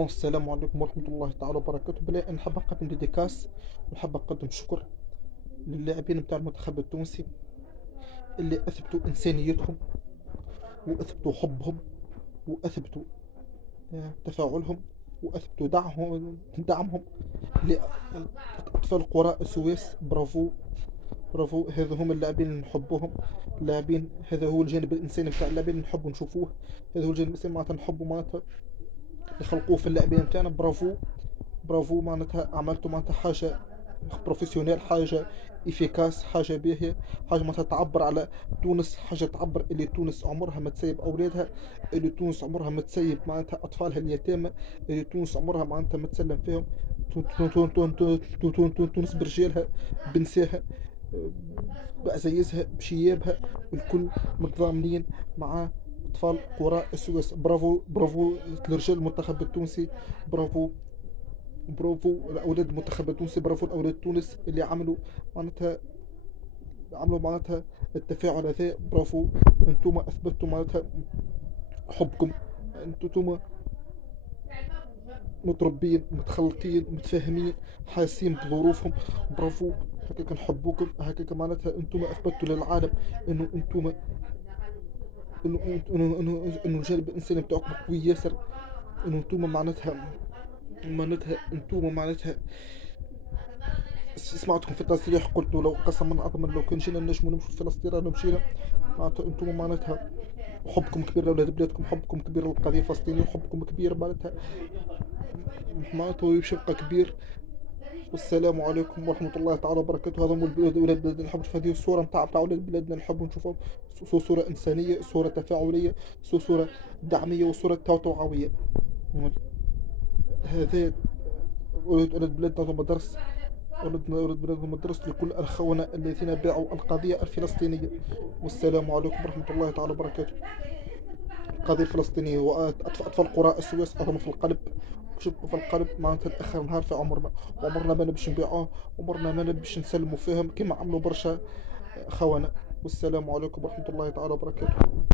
السلام عليكم ورحمة الله تعالى وبركاته. بلا نحب نقدم ديديكاس ونحب نقدم شكر للاعبين متاع المنتخب التونسي اللي أثبتوا إنسانيتهم، وأثبتوا حبهم، وأثبتوا تفاعلهم، وأثبتوا دعمهم لأطفال قراء السويس. برافو، برافو. هذا هم اللاعبين اللي نحبوهم. اللاعبين، هذا هو الجانب الإنساني متاع اللاعبين اللي نحبوا نشوفوه. هذا هو الجانب الإنساني معناتها نحبوا، معناتها يخلقوه في اللاعبين متاعنا. برافو، برافو. معناتها عملتوا معناتها حاجة بروفيسيونيل، حاجة افيكاس، حاجة باهية، حاجة معناتها تعبر على تونس، حاجة تعبر اللي تونس عمرها ما تسيب أولادها، اللي تونس عمرها ما تسيب معناتها أطفالها اليتامى، اللي تونس عمرها معناتها ما تسلم فيهم. تونس برجالها، بنساها، بعزايزها، بشيابها، الكل متضامنين مع أطفال قراء السويس. برافو، برافو لرجال المنتخب التونسي. برافو، برافو لأولاد المنتخب التونسي. برافو لأولاد تونس اللي عملوا معناتها التفاعل هذا. برافو، انتم أثبتوا معناتها حبكم. انتم متربين، متخلقين، متفاهمين، حاسين بظروفهم. برافو، هكاك نحبوكم. هكاك معناتها انتم أثبتوا للعالم انه انتم، انه الجانب الانساني بتاعكم قوي ياسر. انه انتم معناتها انتم معناتها سمعتكم في التصريح قلتوا لو قسما عظما لو كان جينا نجموا نمشوا لفلسطين رانا مشينا. معناتها انتم معناتها حبكم كبير لاولاد بلادكم، حبكم كبير للقضيه الفلسطينيه، حبكم كبير معناتها ويمشي يبقى كبير. والسلام عليكم ورحمة الله تعالى وبركاته. هذا هو ولاد بلادنا نحب نشوف. هذه الصورة متاع ولاد بلادنا نحب نشوفهم. صورة إنسانية، صورة تفاعلية، صورة دعمية، وصورة توعوية. هذا ولاد بلادنا هم درس. ولاد بلادنا هم درس لكل الخونة الذين باعوا القضية الفلسطينية. والسلام عليكم ورحمة الله تعالى وبركاته. القضية الفلسطينية وأطفال قراء السويس هم في القلب، مش في القلب معناتها آخر نهار في عمرنا. وعمرنا ما نبش نبيعوه، وعمرنا ما نبش نسلموا فيهم كما عملوا برشا خونة. والسلام عليكم ورحمة الله تعالى وبركاته.